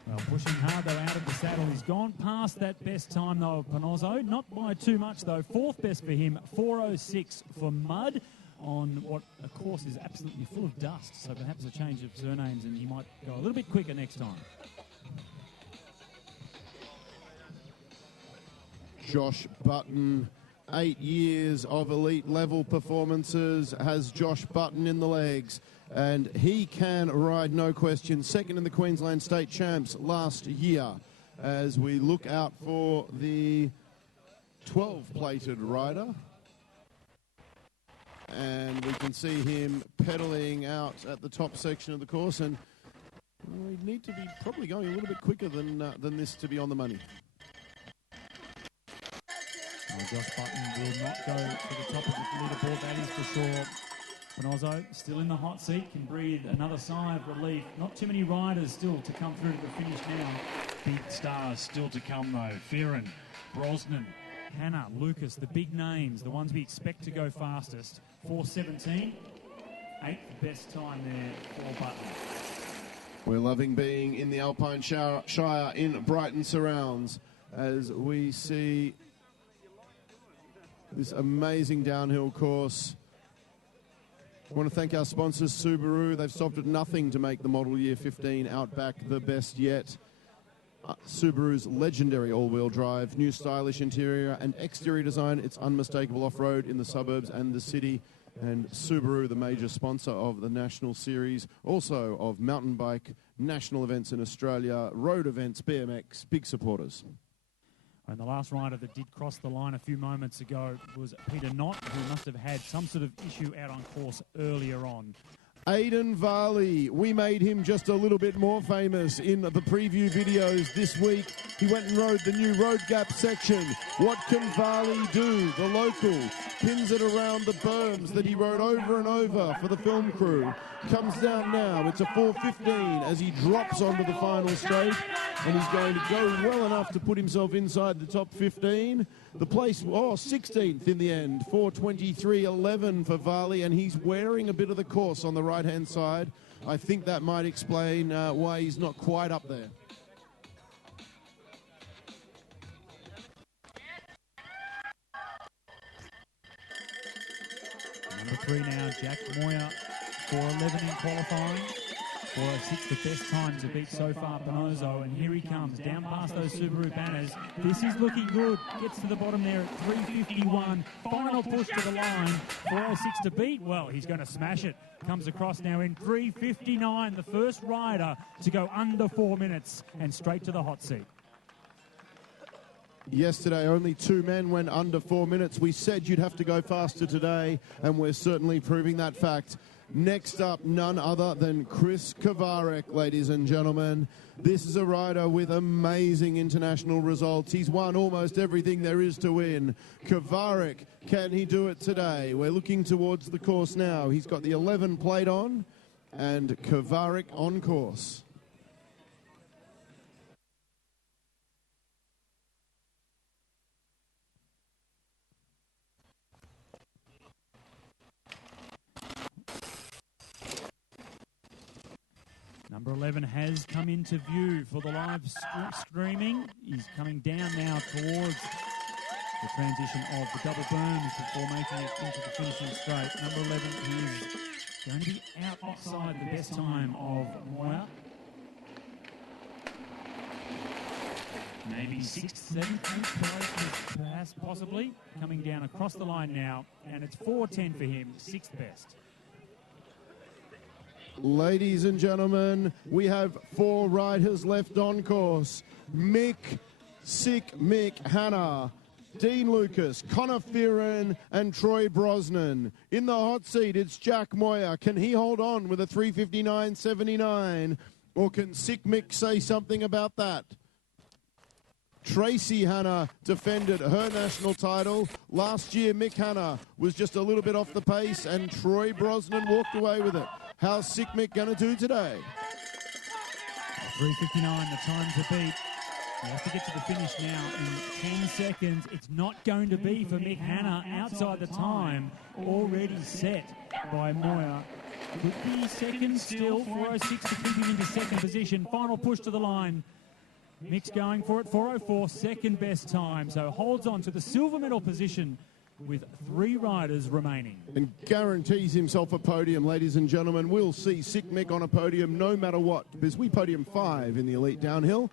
Well, pushing hard, though, out of the saddle. He's gone past that best time, though, of Penozo. Not by too much, though. 4th best for him, 4:06 for Mudd, on what, of course, is absolutely full of dust. So perhaps a change of surnames, and he might go a little bit quicker next time. Josh Button, 8 years of elite level performances has Josh Button in the legs, and he can ride, no question. 2nd in the Queensland State Champs last year. As we look out for the 12-plated rider, and we can see him pedaling out at the top section of the course, and we need to be probably going a little bit quicker than this to be on the money. Josh Button will not go to the top of the leaderboard, that is for sure. Penozo still in the hot seat, can breathe another sigh of relief. Not too many riders still to come through to the finish now. Big stars still to come though. Fearon, Brosnan, Hannah, Lucas, the big names, the ones we expect to go fastest. 4:17, 8th best time there for Button. We're loving being in the Alpine Shire in Brighton surrounds as we see this amazing downhill course. I want to thank our sponsors, Subaru. They've stopped at nothing to make the model year 15 Outback the best yet. Subaru's legendary all-wheel drive, new stylish interior and exterior design. It's unmistakable off-road in the suburbs and the city. And Subaru, the major sponsor of the National Series, also of mountain bike, national events in Australia, road events, BMX, big supporters. And the last rider that did cross the line a few moments ago was Peter Knott, who must have had some sort of issue out on course earlier on. Aidan Varley, we made him just a little bit more famous in the preview videos this week. He went and rode the new road gap section. What can Varley do? The local pins it around the berms that he rode over and over for the film crew. Comes down now. It's a 4:15 as he drops onto the final straight, and he's going to go well enough to put himself inside the top 15. The place, 16th in the end, 4:23.11 for Varley, and he's wearing a bit of the course on the right-hand side. I think that might explain why he's not quite up there. Number 3 now, Jack Moyer, 4:11 in qualifying. 4:06, the best time to beat so far Penozo, and here he comes, down past those Subaru banners. This is looking good, gets to the bottom there at 3:51, final push to the line, 4:06 to beat, well, he's going to smash it. Comes across now in 3:59, the first rider to go under 4 minutes, and straight to the hot seat. Yesterday, only 2 men went under 4 minutes. We said you'd have to go faster today, and we're certainly proving that fact. Next up, none other than Chris Kovarek, ladies and gentlemen. This is a rider with amazing international results. He's won almost everything there is to win. Kovarek, can he do it today? We're looking towards the course now. He's got the 11 plate on, and Kovarek on course. Number 11 has come into view for the live streaming. He's coming down now towards the transition of the double berms before making it into the finishing straight. Number 11 is going to be outside the best time of Moyer. Maybe 6th, 7th, 8th, perhaps, possibly. Coming down across the line now, and it's 4:10 for him, 6th best. Ladies and gentlemen, we have 4 riders left on course. Mick Hanna, Dean Lucas, Connor Fearon, and Troy Brosnan. In the hot seat, it's Jack Moyer. Can he hold on with a 3:59.79? Or can Sick Mick say something about that? Tracy Hanna defended her national title. Last year, Mick Hanna was just a little bit off the pace, and Troy Brosnan walked away with it. How's Sick Mick going to do today? 3:59, the time to beat. You have to get to the finish now in 10 seconds. It's not going to be for Mick Hanna outside the time already set by Moyer. Could be second still, 4:06 to keep him into second position. Final push to the line. Mick's going for it, 4:04, second best time. So holds on to the silver medal position with 3 riders remaining. And guarantees himself a podium, ladies and gentlemen. We'll see Sick Mick on a podium no matter what, because we podium 5 in the elite downhill.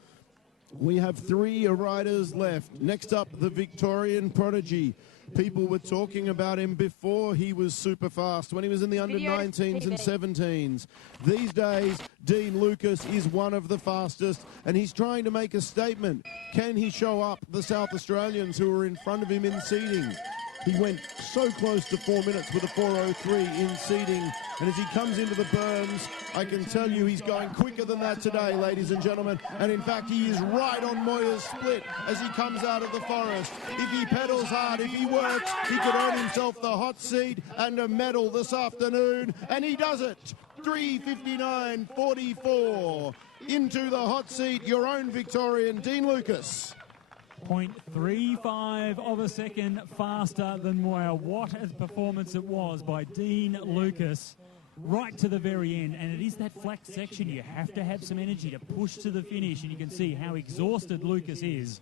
We have 3 riders left. Next up, the Victorian prodigy. People were talking about him before he was super fast, when he was in the under-19s and 17s. These days, Dean Lucas is one of the fastest, and he's trying to make a statement. Can he show up the South Australians who are in front of him in seeding? He went so close to 4 minutes with a 4:03 in seeding. And as he comes into the berms, I can tell you he's going quicker than that today, ladies and gentlemen. And in fact, he is right on Moyer's split as he comes out of the forest. If he pedals hard, if he works, he could earn himself the hot seat and a medal this afternoon. And he does it. 3:59.44. Into the hot seat, your own Victorian, Dean Lucas. 0.35 of a second faster than Moyer. What a performance it was by Dean Lucas right to the very end. And it is that flat section. You have to have some energy to push to the finish, and you can see how exhausted Lucas is.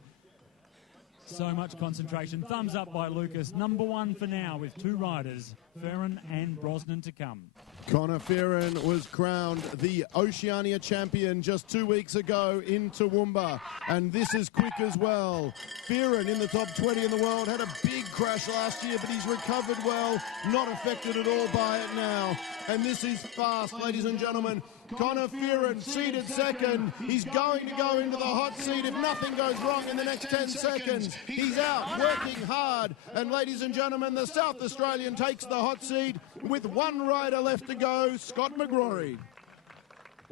So much concentration. Thumbs up by Lucas. Number 1 for now with 2 riders, Fearon and Brosnan to come. Connor Fearon was crowned the Oceania champion just 2 weeks ago in Toowoomba, and this is quick as well. Fearon in the top 20 in the world, had a big crash last year, but he's recovered well, not affected at all by it now. And this is fast, ladies and gentlemen. Connor Fearon, seated second. He's going to go into the hot seat if nothing goes wrong in the next 10 seconds. He's out, working hard. And ladies and gentlemen, the South Australian takes the hot seat with one rider left to go, Scott McGrory.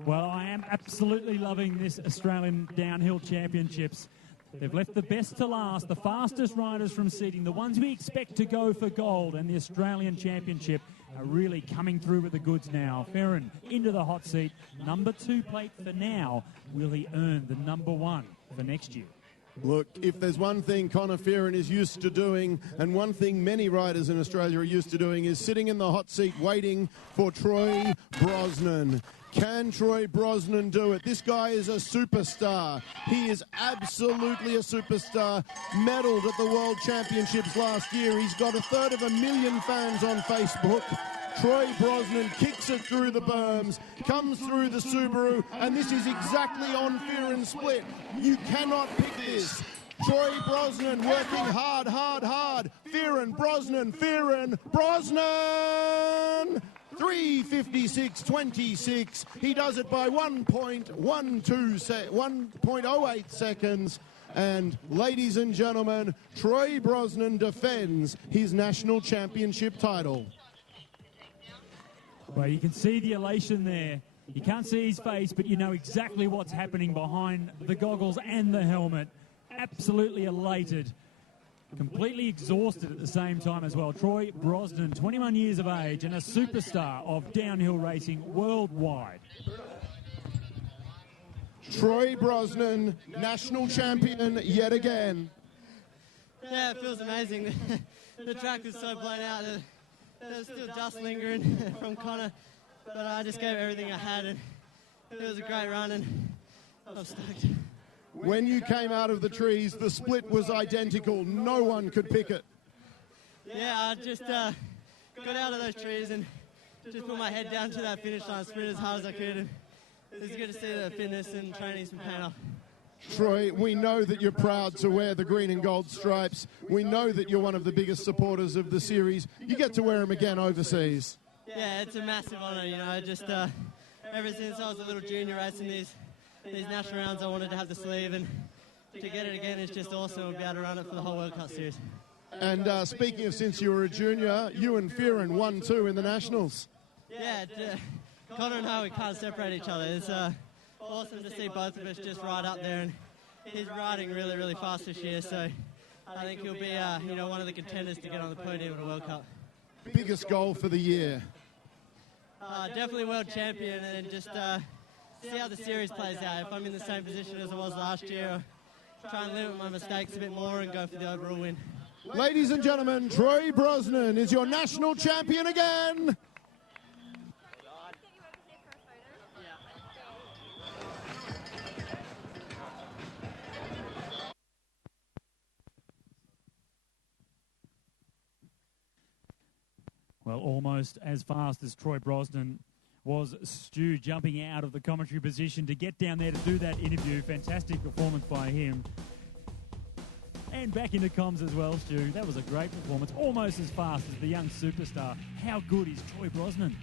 Well, I am absolutely loving this Australian Downhill Championships. They've left the best to last, the fastest riders from seeding, the ones we expect to go for gold, and the Australian Championship are really coming through with the goods now. Fearon into the hot seat, number 2 plate for now. Will he earn the number 1 for next year? Look, if there's one thing Connor Fearon is used to doing, and one thing many riders in Australia are used to doing, is sitting in the hot seat waiting for Troy Brosnan. Can Troy Brosnan do it? This guy is a superstar. He is absolutely a superstar. Medalled at the World Championships last year. He's got 1/3 fans on Facebook. Troy Brosnan kicks it through the berms, comes through the Subaru, and this is exactly on Fearon's split. You cannot pick this. Troy Brosnan working hard. Fearon, Brosnan. 3:56.26. He does it by 1.08 seconds. And ladies and gentlemen, Troy Brosnan defends his national championship title. Well, you can see the elation there. You can't see his face, but you know exactly what's happening behind the goggles and the helmet. Absolutely elated. Completely exhausted at the same time as well. Troy Brosnan, 21 years of age and a superstar of downhill racing worldwide. Troy Brosnan, national champion yet again. Yeah, it feels amazing. The track was so blown out. There was still dust lingering from Connor, but I just gave everything I had, and it was a great run, and I'm stoked. When you came out of the trees, the split was identical. No one could pick it. Yeah, I just got out of those trees and just put my head down to that finish line, sprint as hard as I could. And it was good to see the fitness and training's been paying off. Troy, we know that you're proud to wear the green and gold stripes. We know that you're one of the biggest supporters of the series. You get to wear them again overseas. Yeah, it's a massive honour, you know. Just ever since I was a little junior racing these national rounds, I wanted to have the sleeve, and to get it again is just awesome. We'll be able to run it for the whole World Cup Series. And speaking of since you were a junior, you and Fearon won too in the Nationals. Yeah, Connor and I, we can't separate each other. It's awesome to see both of us just ride up there, and he's riding really, really fast this year, so I think he'll be one of the contenders to get on the podium at the World Cup. Biggest goal for the year? Definitely world champion, and just see how the series plays out. If I'm in the same position as I was last year, I'll try and limit my mistakes a bit more and go for the overall win. Ladies and gentlemen, Troy Brosnan is your national champion again. Well, almost as fast as Troy Brosnan was Stu jumping out of the commentary position to get down there to do that interview. Fantastic performance by him. And back into comms as well, Stu. That was a great performance. Almost as fast as the young superstar. How good is Troy Brosnan?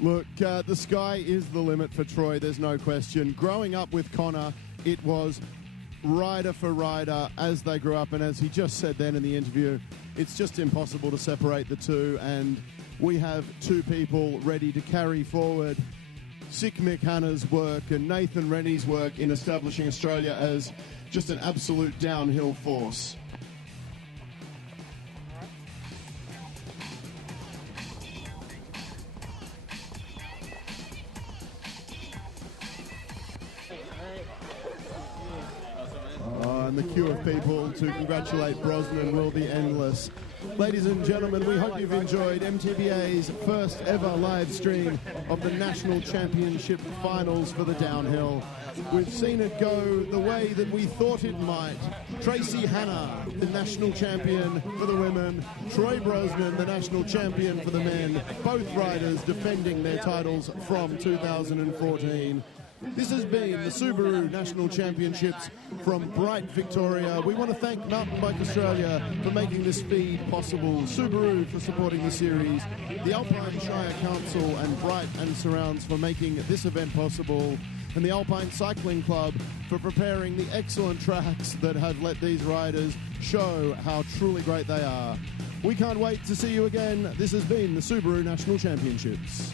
Look, the sky is the limit for Troy, there's no question. Growing up with Connor, it was rider for rider as they grew up, and as he just said then in the interview, it's just impossible to separate the two, and we have two people ready to carry forward Sick Mick Hanna's work and Nathan Rennie's work in establishing Australia as just an absolute downhill force. And the queue of people to congratulate Brosnan will be endless. Ladies and gentlemen, we hope you've enjoyed MTBA's first ever live stream of the National Championship Finals for the downhill. We've seen it go the way that we thought it might. Tracy Hanna, the national champion for the women. Troy Brosnan, the national champion for the men. Both riders defending their titles from 2014. This has been the Subaru National Championships from Bright, Victoria. We want to thank Mountain Bike Australia for making this feed possible, Subaru for supporting the series, the Alpine Shire Council and Bright and Surrounds for making this event possible, and the Alpine Cycling Club for preparing the excellent tracks that have let these riders show how truly great they are. We can't wait to see you again. This has been the Subaru National Championships.